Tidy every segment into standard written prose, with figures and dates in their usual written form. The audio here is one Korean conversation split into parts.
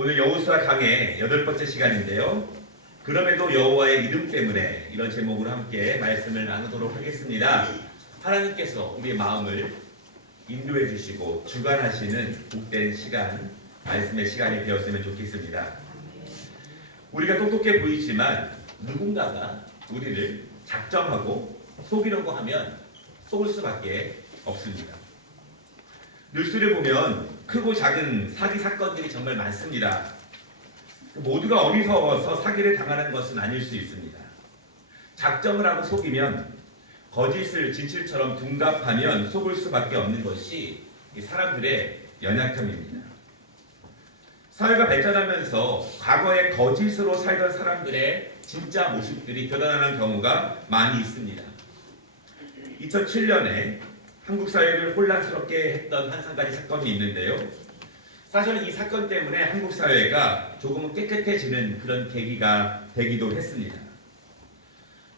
오늘 여호수아 강의 8번째 시간인데요. 그럼에도 여호와의 이름 때문에 이런 제목으로 함께 말씀을 나누도록 하겠습니다. 하나님께서 우리의 마음을 인도해 주시고 주관하시는 복된 시간, 말씀의 시간이 되었으면 좋겠습니다. 우리가 똑똑해 보이지만 누군가가 우리를 작정하고 속이려고 하면 속을 수밖에 없습니다. 뉴스를 보면 크고 작은 사기 사건들이 정말 많습니다. 모두가 어리석어서 사기를 당하는 것은 아닐 수 있습니다. 작정을 하고 속이면, 거짓을 진실처럼 둔갑하면 속을 수밖에 없는 것이 사람들의 연약함입니다. 사회가 발전하면서 과거에 거짓으로 살던 사람들의 진짜 모습들이 드러나는 경우가 많이 있습니다. 2007년에 한국 사회를 혼란스럽게 했던 한 가지 사건이 있는데요. 사실은 이 사건 때문에 한국 사회가 조금은 깨끗해지는 그런 계기가 되기도 했습니다.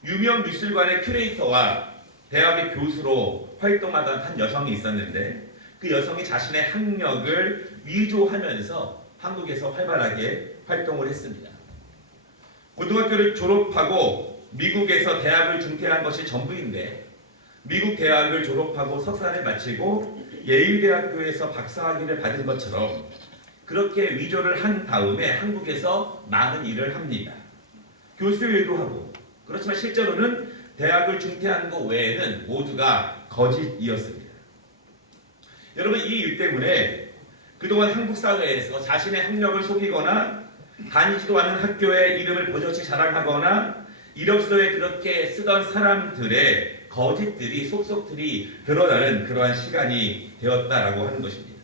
유명 미술관의 큐레이터와 대학의 교수로 활동하던 한 여성이 있었는데, 그 여성이 자신의 학력을 위조하면서 한국에서 활발하게 활동을 했습니다. 고등학교를 졸업하고 미국에서 대학을 중퇴한 것이 전부인데, 미국 대학을 졸업하고 석사를 마치고 예일대학교에서 박사학위를 받은 것처럼 그렇게 위조를 한 다음에 한국에서 많은 일을 합니다. 교수 일도 하고, 그렇지만 실제로는 대학을 중퇴한 것 외에는 모두가 거짓이었습니다. 여러분, 이 일 때문에 그동안 한국 사회에서 자신의 학력을 속이거나 다니지도 않은 학교의 이름을 버젓이 자랑하거나 이력서에 그렇게 쓰던 사람들의 거짓들이 속속들이 드러나는 그러한 시간이 되었다라고 하는 것입니다.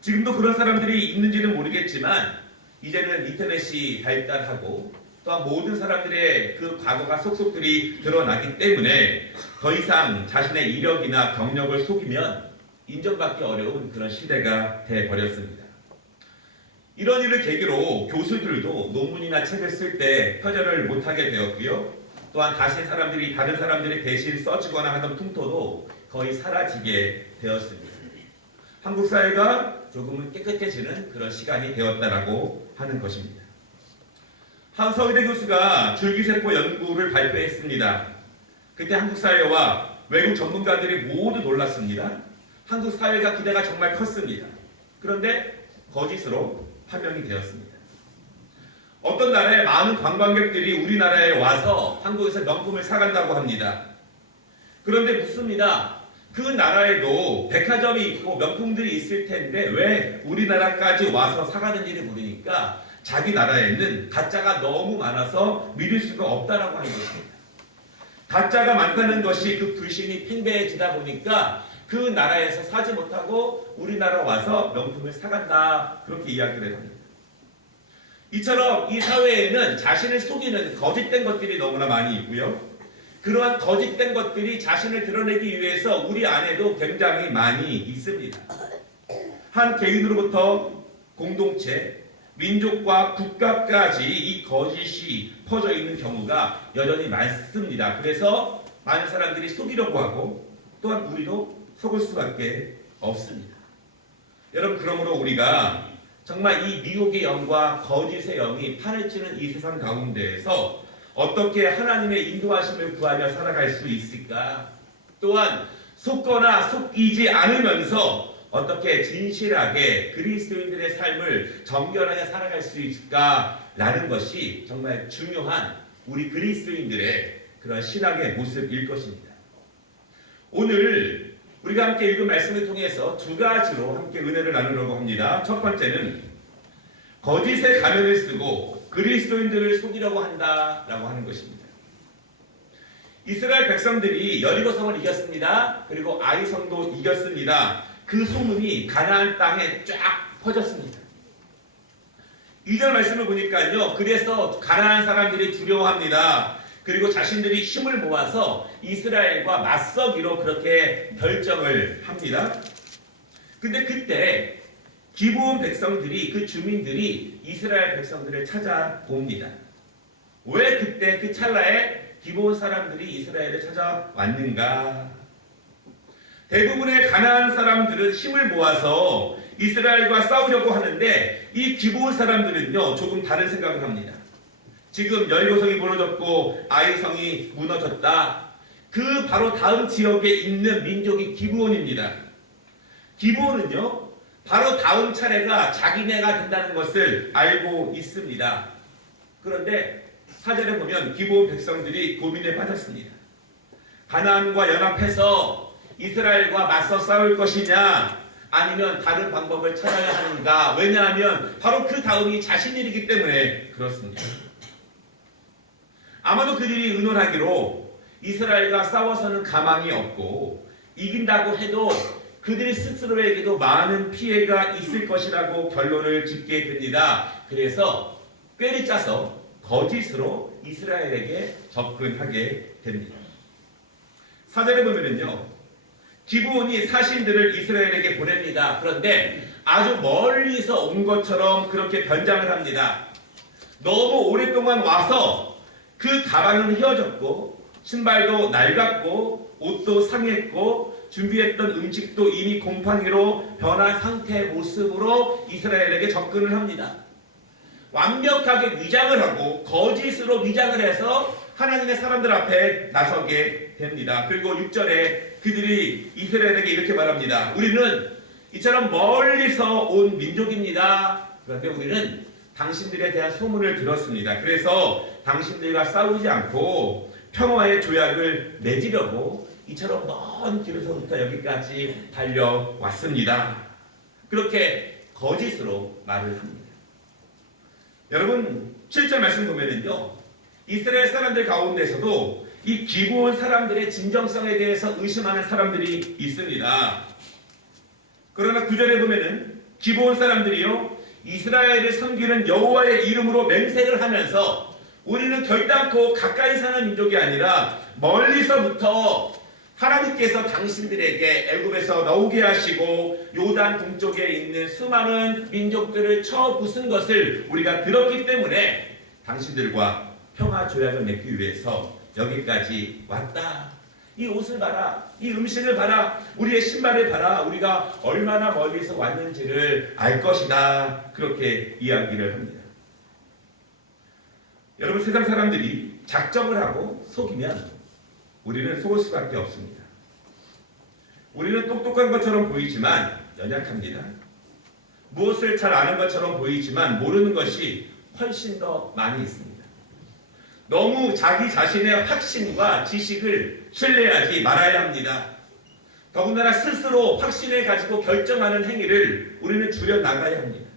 지금도 그런 사람들이 있는지는 모르겠지만 이제는 인터넷이 발달하고 또한 모든 사람들의 그 과거가 속속들이 드러나기 때문에 더 이상 자신의 이력이나 경력을 속이면 인정받기 어려운 그런 시대가 되어버렸습니다. 이런 일을 계기로 교수들도 논문이나 책을 쓸 때 표절을 못하게 되었고요. 또한 다른 사람들이 대신 써주거나 하던 풍토도 거의 사라지게 되었습니다. 한국 사회가 조금은 깨끗해지는 그런 시간이 되었다라고 하는 것입니다. 한 서울대 교수가 줄기세포 연구를 발표했습니다. 그때 한국 사회와 외국 전문가들이 모두 놀랐습니다. 한국 사회가 기대가 정말 컸습니다. 그런데 거짓으로 판명이 되었습니다. 어떤 나라의 많은 관광객들이 우리나라에 와서 한국에서 명품을 사간다고 합니다. 그런데 묻습니다. 그 나라에도 백화점이 있고 명품들이 있을 텐데 왜 우리나라까지 와서 사가는지를 모르니까 자기 나라에는 가짜가 너무 많아서 믿을 수가 없다라고 하는 것입니다. 가짜가 많다는 것이 그 불신이 팽배해지다 보니까 그 나라에서 사지 못하고 우리나라 와서 명품을 사간다, 그렇게 이야기를 합니다. 이처럼 이 사회에는 자신을 속이는 거짓된 것들이 너무나 많이 있고요. 그러한 거짓된 것들이 자신을 드러내기 위해서 우리 안에도 굉장히 많이 있습니다. 한 개인으로부터 공동체, 민족과 국가까지 이 거짓이 퍼져 있는 경우가 여전히 많습니다. 그래서 많은 사람들이 속이려고 하고 또한 우리도 속을 수밖에 없습니다. 여러분, 그러므로 우리가 정말 이 미혹의 영과 거짓의 영이 판을 치는 이 세상 가운데에서 어떻게 하나님의 인도하심을 구하며 살아갈 수 있을까? 또한 속거나 속이지 않으면서 어떻게 진실하게 그리스도인들의 삶을 정결하게 살아갈 수 있을까라는 것이 정말 중요한 우리 그리스도인들의 그런 신앙의 모습일 것입니다. 오늘 우리가 함께 읽은 말씀을 통해서 두 가지로 함께 은혜를 나누려고 합니다. 첫 번째는 거짓의 가면을 쓰고 그리스도인들을 속이려고 한다라고 하는 것입니다. 이스라엘 백성들이 여리고성을 이겼습니다. 그리고 아이성도 이겼습니다. 그 소문이 가나안 땅에 쫙 퍼졌습니다. 2절 말씀을 보니까요. 그래서 가나안 사람들이 두려워합니다. 그리고 자신들이 힘을 모아서 이스라엘과 맞서기로 그렇게 결정을 합니다. 근데 그때 기브온 백성들이, 그 주민들이 이스라엘 백성들을 찾아봅니다. 왜 그때 그 찰나에 기브온 사람들이 이스라엘을 찾아왔는가? 대부분의 가나안 사람들은 힘을 모아서 이스라엘과 싸우려고 하는데 이 기브온 사람들은요 조금 다른 생각을 합니다. 지금 여리고성이 무너졌고 아이성이 무너졌다. 그 바로 다음 지역에 있는 민족이 기브온입니다. 기브온은요 바로 다음 차례가 자기네가 된다는 것을 알고 있습니다. 그런데 사절에 보면 기브온 백성들이 고민에 빠졌습니다. 가나안과 연합해서 이스라엘과 맞서 싸울 것이냐 아니면 다른 방법을 찾아야 하는가. 왜냐하면 바로 그 다음이 자신들이기 때문에 그렇습니다. 아마도 그들이 의논하기로 이스라엘과 싸워서는 가망이 없고 이긴다고 해도 그들이 스스로에게도 많은 피해가 있을 것이라고 결론을 짓게 됩니다. 그래서 꾀를 짜서 거짓으로 이스라엘에게 접근하게 됩니다. 사절에 보면은요, 기브온이 사신들을 이스라엘에게 보냅니다. 그런데 아주 멀리서 온 것처럼 그렇게 변장을 합니다. 너무 오랫동안 와서 그 가방은 휘어졌고 신발도 낡았고 옷도 상했고 준비했던 음식도 이미 곰팡이로 변한 상태의 모습으로 이스라엘에게 접근을 합니다. 완벽하게 위장을 하고 거짓으로 위장을 해서 하나님의 사람들 앞에 나서게 됩니다. 그리고 6절에 그들이 이스라엘에게 이렇게 말합니다. 우리는 이처럼 멀리서 온 민족입니다. 그런데 우리는 당신들에 대한 소문을 들었습니다. 그래서 당신들과 싸우지 않고 평화의 조약을 맺으려고 이처럼 먼 길에서부터 여기까지 달려왔습니다. 그렇게 거짓으로 말을 합니다. 여러분 7절 말씀 보면은요, 이스라엘 사람들 가운데서도 이 기브온 사람들의 진정성에 대해서 의심하는 사람들이 있습니다. 그러나 9절에 보면은 기브온 사람들이요, 이스라엘을 섬기는 여호와의 이름으로 맹세를 하면서 우리는 결단코 가까이 사는 민족이 아니라 멀리서부터 하나님께서 당신들에게 애굽에서 나오게 하시고 요단 동쪽에 있는 수많은 민족들을 쳐 부순 것을 우리가 들었기 때문에 당신들과 평화 조약을 맺기 위해서 여기까지 왔다. 이 옷을 봐라, 이 음식을 봐라, 우리의 신발을 봐라, 우리가 얼마나 멀리서 왔는지를 알 것이다. 그렇게 이야기를 합니다. 여러분, 세상 사람들이 작정을 하고 속이면 우리는 속을 수밖에 없습니다. 우리는 똑똑한 것처럼 보이지만 연약합니다. 무엇을 잘 아는 것처럼 보이지만 모르는 것이 훨씬 더 많이 있습니다. 너무 자기 자신의 확신과 지식을 신뢰하지 말아야 합니다. 더군다나 스스로 확신을 가지고 결정하는 행위를 우리는 줄여나가야 합니다.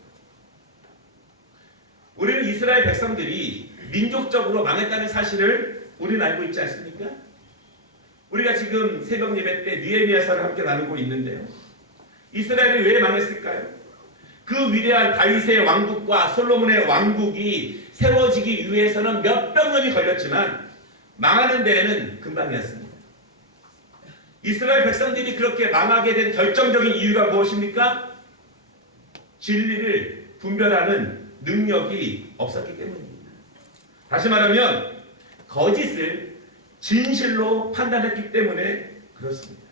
우리는 이스라엘 백성들이 민족적으로 망했다는 사실을 우리는 알고 있지 않습니까? 우리가 지금 새벽 예배 때 느헤미야서를 함께 나누고 있는데요. 이스라엘이 왜 망했을까요? 그 위대한 다윗의 왕국과 솔로몬의 왕국이 세워지기 위해서는 몇백 년이 걸렸지만 망하는 데에는 금방이었습니다. 이스라엘 백성들이 그렇게 망하게 된 결정적인 이유가 무엇입니까? 진리를 분별하는 능력이 없었기 때문입니다. 다시 말하면 거짓을 진실로 판단했기 때문에 그렇습니다.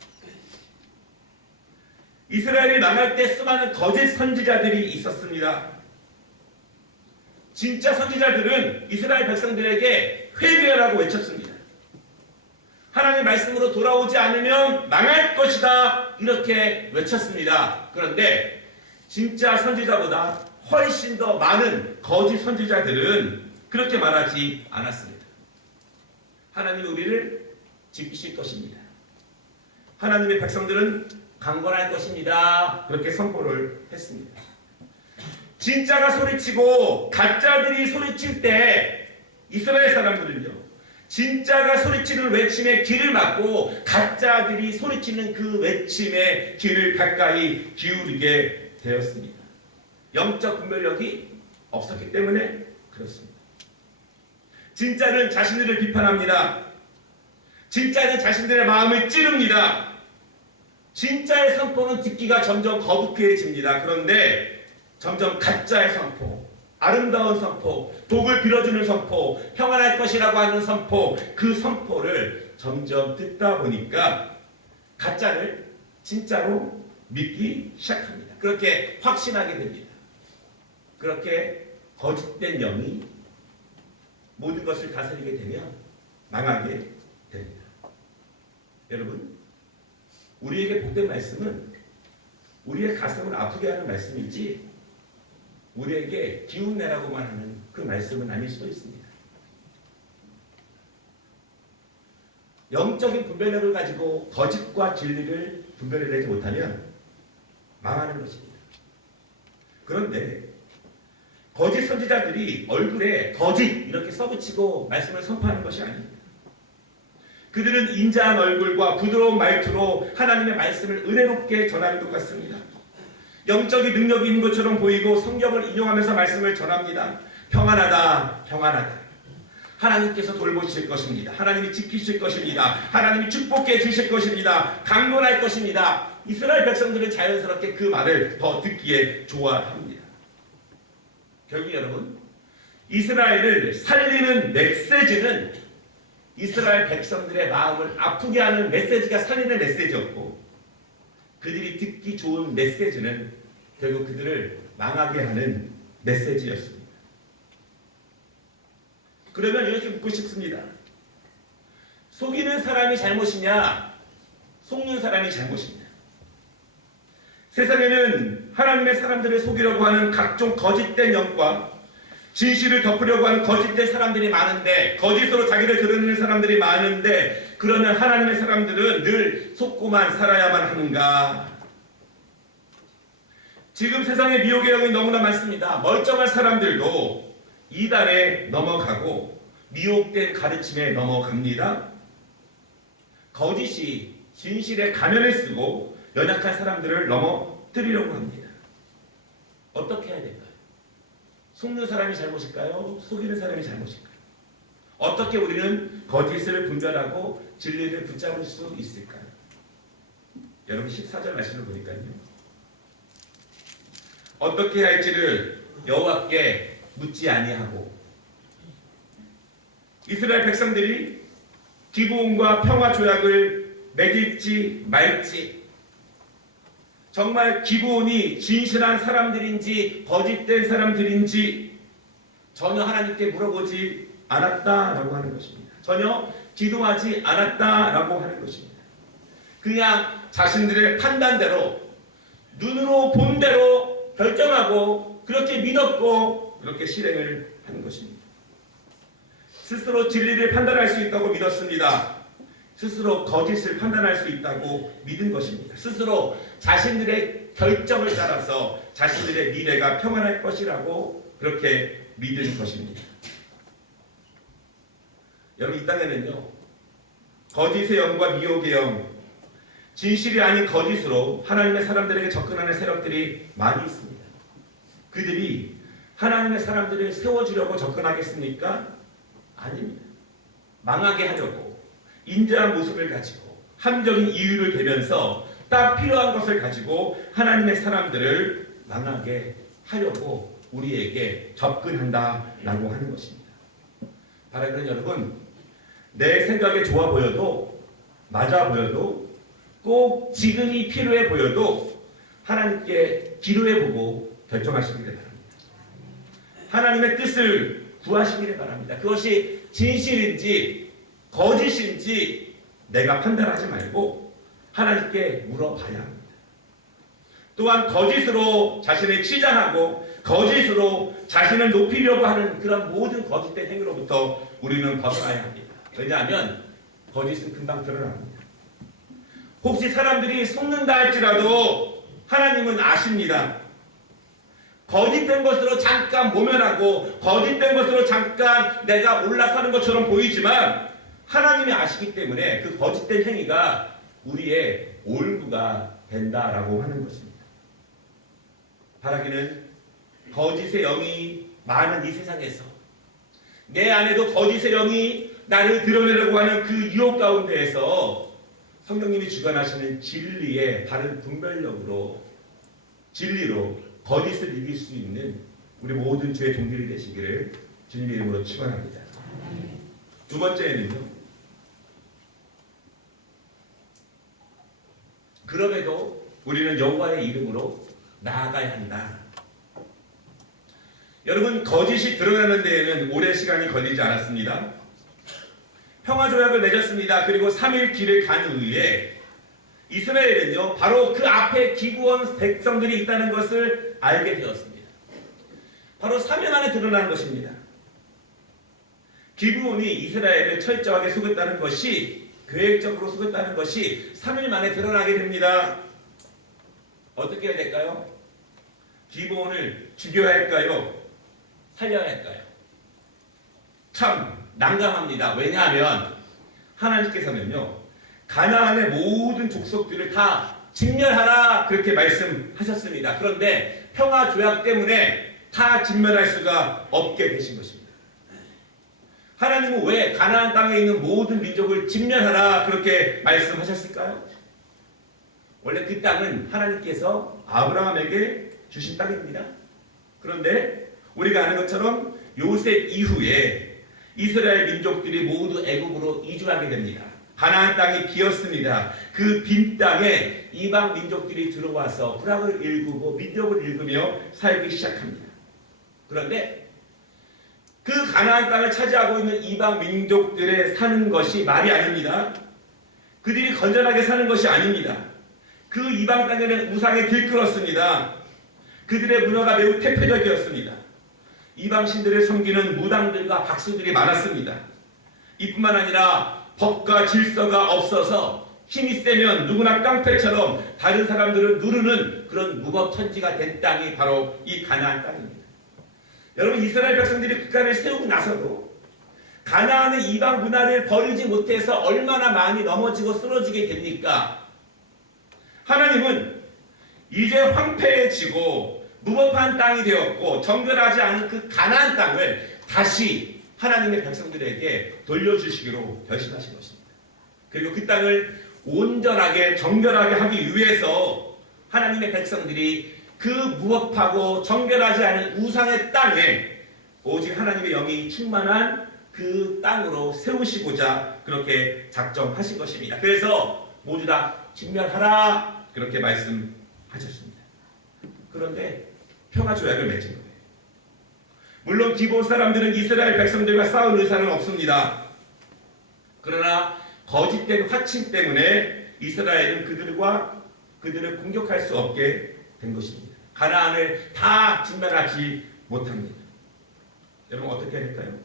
이스라엘이 망할 때 수많은 거짓 선지자들이 있었습니다. 진짜 선지자들은 이스라엘 백성들에게 회개하라고 외쳤습니다. 하나님의 말씀으로 돌아오지 않으면 망할 것이다, 이렇게 외쳤습니다. 그런데 진짜 선지자보다 훨씬 더 많은 거짓 선지자들은 그렇게 말하지 않았습니다. 하나님이 우리를 지키실 것입니다. 하나님의 백성들은 강건할 것입니다. 그렇게 선포를 했습니다. 진짜가 소리치고 가짜들이 소리칠 때 이스라엘 사람들은요, 진짜가 소리치는 외침에 귀를 막고 가짜들이 소리치는 그 외침에 귀를 가까이 기울이게 되었습니다. 영적 분별력이 없었기 때문에 그렇습니다. 진짜는 자신들을 비판합니다. 진짜는 자신들의 마음을 찌릅니다. 진짜의 선포는 듣기가 점점 거북해집니다. 그런데 점점 가짜의 선포, 아름다운 선포, 복을 빌어주는 선포, 평안할 것이라고 하는 선포, 그 선포를 점점 듣다 보니까 가짜를 진짜로 믿기 시작합니다. 그렇게 확신하게 됩니다. 그렇게 거짓된 영이 모든 것을 다스리게 되면 망하게 됩니다. 여러분, 우리에게 복된 말씀은 우리의 가슴을 아프게 하는 말씀이지 우리에게 기운내라고만 하는 그 말씀은 아닐 수도 있습니다. 영적인 분별력을 가지고 거짓과 진리를 분별해내지 못하면 망하는 것입니다. 그런데 거짓 선지자들이 얼굴에 거짓 이렇게 써붙이고 말씀을 선포하는 것이 아닙니다. 그들은 인자한 얼굴과 부드러운 말투로 하나님의 말씀을 은혜롭게 전하는 것 같습니다. 영적인 능력이 있는 것처럼 보이고 성경을 인용하면서 말씀을 전합니다. 평안하다, 평안하다. 하나님께서 돌보실 것입니다. 하나님이 지키실 것입니다. 하나님이 축복해 주실 것입니다. 강론할 것입니다. 이스라엘 백성들은 자연스럽게 그 말을 더 듣기에 좋아합니다. 결국 여러분, 이스라엘을 살리는 메시지는 이스라엘 백성들의 마음을 아프게 하는 메시지가 살리는 메시지였고, 그들이 듣기 좋은 메시지는 결국 그들을 망하게 하는 메시지였습니다. 그러면 이렇게 묻고 싶습니다. 속이는 사람이 잘못이냐, 속는 사람이 잘못이냐? 세상에는 하나님의 사람들을 속이려고 하는 각종 거짓된 영과 진실을 덮으려고 하는 거짓된 사람들이 많은데, 거짓으로 자기를 드러내는 사람들이 많은데, 그러면 하나님의 사람들은 늘 속고만 살아야만 하는가? 지금 세상에 미혹의 영이 너무나 많습니다. 멀쩡한 사람들도 이단에 넘어가고 미혹된 가르침에 넘어갑니다. 거짓이 진실의 가면을 쓰고 연약한 사람들을 넘어뜨리려고 합니다. 어떻게 해야 될까요? 속는 사람이 잘못일까요? 속이는 사람이 잘못일까요? 어떻게 우리는 거짓을 분별하고 진리를 붙잡을 수 있을까요? 여러분 14절 말씀을 보니까요. 어떻게 할지를 여호와께 묻지 아니하고, 이스라엘 백성들이 기브온과 평화 조약을 맺을지 말지, 정말 기브온이 진실한 사람들인지 거짓된 사람들인지 전혀 하나님께 물어보지 않았다라고 하는 것입니다. 전혀 기도하지 않았다라고 하는 것입니다. 그냥 자신들의 판단대로 눈으로 본 대로 결정하고 그렇게 믿었고 그렇게 실행을 하는 것입니다. 스스로 진리를 판단할 수 있다고 믿었습니다. 스스로 거짓을 판단할 수 있다고 믿은 것입니다. 스스로 자신들의 결정을 따라서 자신들의 미래가 평안할 것이라고 그렇게 믿은 것입니다. 여러분, 이 땅에는요, 거짓의 영과 미혹의 영, 진실이 아닌 거짓으로 하나님의 사람들에게 접근하는 세력들이 많이 있습니다. 그들이 하나님의 사람들을 세워주려고 접근하겠습니까? 아닙니다. 망하게 하려고 인자한 모습을 가지고 합리적인 이유를 대면서 딱 필요한 것을 가지고 하나님의 사람들을 망하게 하려고 우리에게 접근한다라고 하는 것입니다. 바라는 여러분, 내 생각에 좋아 보여도, 맞아 보여도, 꼭 지금이 필요해 보여도 하나님께 기도해보고 결정하시기를 바랍니다. 하나님의 뜻을 구하시기를 바랍니다. 그것이 진실인지 거짓인지 내가 판단하지 말고 하나님께 물어봐야 합니다. 또한 거짓으로 자신을 치장하고 거짓으로 자신을 높이려고 하는 그런 모든 거짓된 행위로부터 우리는 벗어나야 합니다. 왜냐하면 거짓은 금방 드러납니다. 혹시 사람들이 속는다 할지라도 하나님은 아십니다. 거짓된 것으로 잠깐 모면하고 거짓된 것으로 잠깐 내가 올라서는 것처럼 보이지만 하나님이 아시기 때문에 그 거짓된 행위가 우리의 올무가 된다라고 하는 것입니다. 바라기는 거짓의 영이 많은 이 세상에서 내 안에도 거짓의 영이 나를 드러내려고 하는 그 유혹 가운데에서 성령님이 주관하시는 진리의 바른 분별력으로, 진리로 거짓을 이길 수 있는 우리 모든 주의 종들이 되시기를 주님의 이름으로 축원합니다. 두 번째는요, 그럼에도 우리는 여호와의 이름으로 나아가야 한다. 여러분, 거짓이 드러나는 데에는 오랜 시간이 걸리지 않았습니다. 평화조약을 맺었습니다. 그리고 3일 길을 간 후에 이스라엘은요, 바로 그 앞에 기브온 백성들이 있다는 것을 알게 되었습니다. 바로 3일 만에 드러난 것입니다. 기브온이 이스라엘을 철저하게 속였다는 것이, 계획적으로 속였다는 것이 3일 만에 드러나게 됩니다. 어떻게 해야 될까요? 기브온을 죽여야 할까요? 살려야 할까요? 참 난감합니다. 왜냐하면 하나님께서는요, 가나안의 모든 족속들을 다 진멸하라 그렇게 말씀하셨습니다. 그런데 평화 조약 때문에 다 진멸할 수가 없게 되신 것입니다. 하나님은 왜 가나안 땅에 있는 모든 민족을 진멸하라 그렇게 말씀하셨을까요? 원래 그 땅은 하나님께서 아브라함에게 주신 땅입니다. 그런데 우리가 아는 것처럼 요셉 이후에 이스라엘 민족들이 모두 애국으로 이주하게 됩니다. 가나안 땅이 비었습니다. 그 빈 땅에 이방 민족들이 들어와서 불황을 일구고 민족을 일구며 살기 시작합니다. 그런데 그 가나안 땅을 차지하고 있는 이방 민족들의 사는 것이 말이 아닙니다. 그들이 건전하게 사는 것이 아닙니다. 그 이방 땅에는 우상에 들끓었습니다. 그들의 문화가 매우 태폐적이었습니다. 이방 신들을 섬기는 무당들과 박수들이 많았습니다. 이뿐만 아니라 법과 질서가 없어서 힘이 세면 누구나 깡패처럼 다른 사람들을 누르는 그런 무법천지가 된 땅이 바로 이 가나안 땅입니다. 여러분, 이스라엘 백성들이 국가를 세우고 나서도 가나안의 이방 문화를 버리지 못해서 얼마나 많이 넘어지고 쓰러지게 됩니까? 하나님은 이제 황폐해지고 무법한 땅이 되었고 정결하지 않은 그 가나안 땅을 다시 하나님의 백성들에게 돌려주시기로 결심하신 것입니다. 그리고 그 땅을 온전하게 정결하게 하기 위해서 하나님의 백성들이 그 무법하고 정결하지 않은 우상의 땅에 오직 하나님의 영이 충만한 그 땅으로 세우시고자 그렇게 작정하신 것입니다. 그래서 모두 다 진멸하라 그렇게 말씀하셨습니다. 그런데 평화조약을 맺은 거예요. 물론 기브온 사람들은 이스라엘 백성들과 싸울 의사는 없습니다. 그러나 거짓된 화친 때문에 이스라엘은 그들을 공격할 수 없게 된 것입니다. 가나안을 다 진멸하지 못합니다. 여러분, 어떻게 해야 될까요?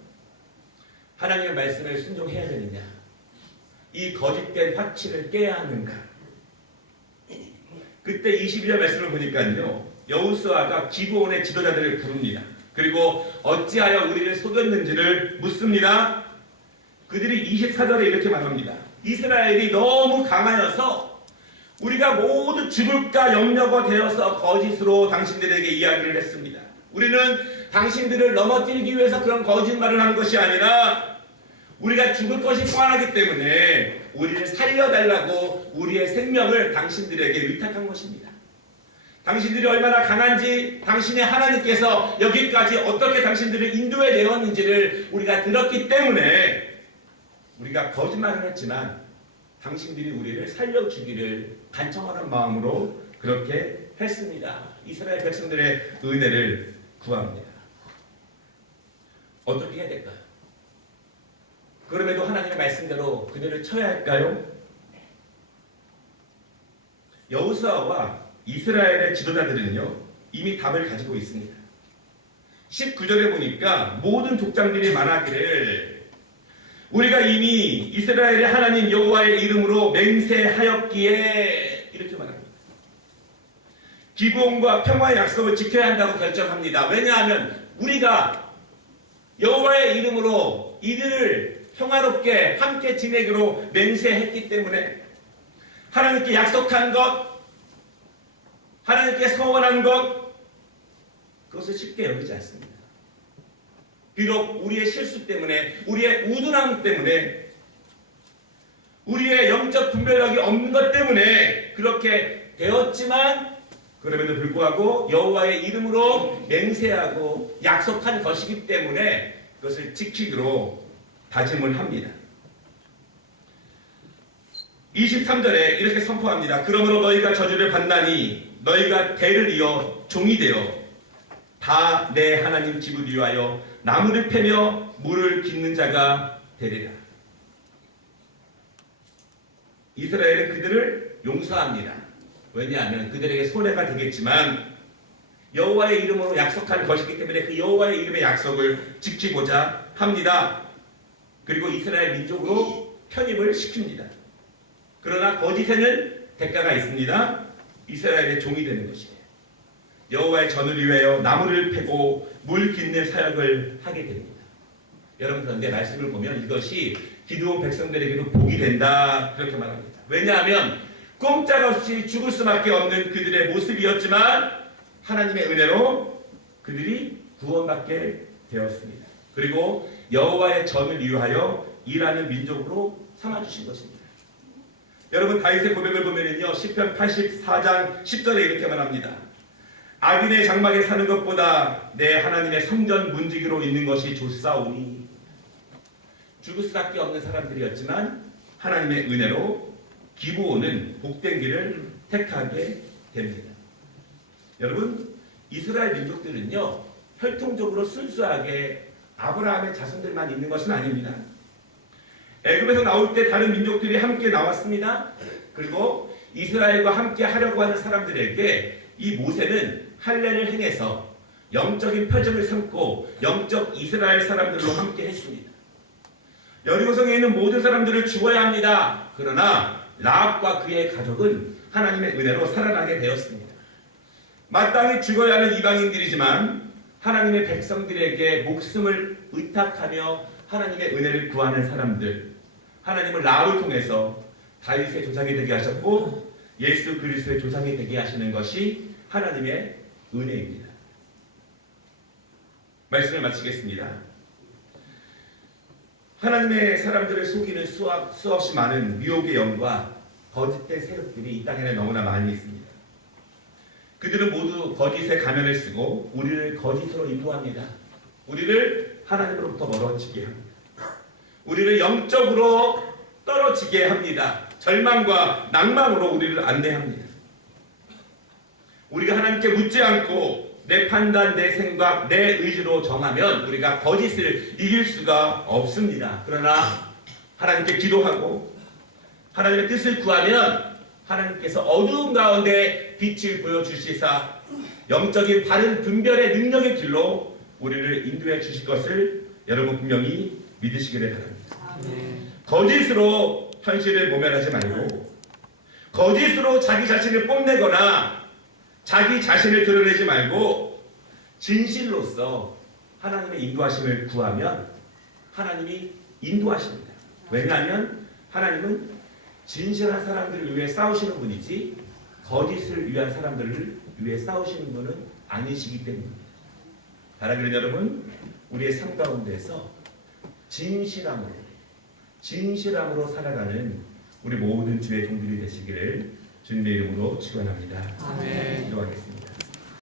하나님의 말씀을 순종해야 되느냐? 이 거짓된 화친을 깨야 하는가? 그때 22절 말씀을 보니까요, 여호수아가 기브온의 지도자들을 부릅니다. 그리고 어찌하여 우리를 속였는지를 묻습니다. 그들이 24절에 이렇게 말합니다. 이스라엘이 너무 강하여서 우리가 모두 죽을까 염려가 되어서 거짓으로 당신들에게 이야기를 했습니다. 우리는 당신들을 넘어뜨리기 위해서 그런 거짓말을 한 것이 아니라 우리가 죽을 것이 뻔하기 때문에 우리를 살려달라고 우리의 생명을 당신들에게 위탁한 것입니다. 당신들이 얼마나 강한지 당신의 하나님께서 여기까지 어떻게 당신들을 인도해 내었는지를 우리가 들었기 때문에 우리가 거짓말을 했지만 당신들이 우리를 살려주기를 간청하는 마음으로 그렇게 했습니다. 이스라엘 백성들의 은혜를 구합니다. 어떻게 해야 될까요? 그럼에도 하나님의 말씀대로 그들을 쳐야 할까요? 여호수아와 이스라엘의 지도자들은요, 이미 답을 가지고 있습니다. 19절에 보니까 모든 족장들이 말하기를 우리가 이미 이스라엘의 하나님 여호와의 이름으로 맹세하였기에 이렇게 말합니다. 기브온과 평화의 약속을 지켜야 한다고 결정합니다. 왜냐하면 우리가 여호와의 이름으로 이들을 평화롭게 함께 지내기로 맹세했기 때문에 하나님께 약속한 것, 하나님께 서원한 것, 그것을 쉽게 여기지 않습니다. 비록 우리의 실수 때문에, 우리의 우둔함 때문에, 우리의 영적 분별력이 없는 것 때문에 그렇게 되었지만 그럼에도 불구하고 여호와의 이름으로 맹세하고 약속한 것이기 때문에 그것을 지키기로 다짐을 합니다. 23절에 이렇게 선포합니다. 그러므로 너희가 저주를 받나니 너희가 대를 이어 종이 되어 다 내 하나님 집을 위하여 나무를 패며 물을 깃는 자가 되리라. 이스라엘은 그들을 용서합니다. 왜냐하면 그들에게 손해가 되겠지만 여호와의 이름으로 약속한 것이기 때문에 그 여호와의 이름의 약속을 지키고자 합니다. 그리고 이스라엘 민족으로 편입을 시킵니다. 그러나 거짓에는 대가가 있습니다. 이스라엘의 종이 되는 것이에요. 여호와의 전을 위하여 나무를 패고 물 깃는 사역을 하게 됩니다. 여러분, 그런데 말씀을 보면 이것이 기드온 백성들에게도 복이 된다 그렇게 말합니다. 왜냐하면 꼼짝없이 죽을 수밖에 없는 그들의 모습이었지만 하나님의 은혜로 그들이 구원받게 되었습니다. 그리고 여호와의 전을 위하여 일하는 민족으로 삼아주신 것입니다. 여러분, 다윗의 고백을 보면요, 시편 84장 10절에 이렇게 말합니다. 악인의 장막에 사는 것보다 내 하나님의 성전 문지기로 있는 것이 좋사오니. 죽을 수밖에 없는 사람들이었지만 하나님의 은혜로 기브온은 복된 길을 택하게 됩니다. 여러분, 이스라엘 민족들은요, 혈통적으로 순수하게 아브라함의 자손들만 있는 것은 아닙니다. 애굽에서 나올 때 다른 민족들이 함께 나왔습니다. 그리고 이스라엘과 함께 하려고 하는 사람들에게 이 모세는 할례를 행해서 영적인 표적을 삼고 영적 이스라엘 사람들로 함께 했습니다. 여리고성에 있는 모든 사람들을 죽어야 합니다. 그러나 라합과 그의 가족은 하나님의 은혜로 살아나게 되었습니다. 마땅히 죽어야 하는 이방인들이지만 하나님의 백성들에게 목숨을 의탁하며 하나님의 은혜를 구하는 사람들, 하나님은 라합을 통해서 다윗의 조상이 되게 하셨고 예수 그리스도의 조상이 되게 하시는 것이 하나님의 은혜입니다. 말씀을 마치겠습니다. 하나님의 사람들을 속이는 수없이 많은 미혹의 영과 거짓된 세력들이 이 땅에는 너무나 많이 있습니다. 그들은 모두 거짓의 가면을 쓰고 우리를 거짓으로 인도합니다. 우리를 하나님으로부터 멀어지게 합니다. 우리를 영적으로 떨어지게 합니다. 절망과 낭망으로 우리를 안내합니다. 우리가 하나님께 묻지 않고 내 판단, 내 생각, 내 의지로 정하면 우리가 거짓을 이길 수가 없습니다. 그러나 하나님께 기도하고 하나님의 뜻을 구하면 하나님께서 어두운 가운데 빛을 보여주시사 영적인 바른 분별의 능력의 길로 우리를 인도해 주실 것을 여러분 분명히 믿으시기를 바랍니다. 거짓으로 현실을 모면하지 말고 거짓으로 자기 자신을 뽐내거나 자기 자신을 드러내지 말고 진실로서 하나님의 인도하심을 구하면 하나님이 인도하십니다. 왜냐하면 하나님은 진실한 사람들을 위해 싸우시는 분이지 거짓을 위한 사람들을 위해 싸우시는 분은 아니시기 때문입니다. 바라기는 여러분, 우리의 삶 가운데서 진실함으로 살아가는 우리 모든 주의 종들이 되시기를 주님의 이름으로 축원합니다. 아멘. 기도하겠습니다.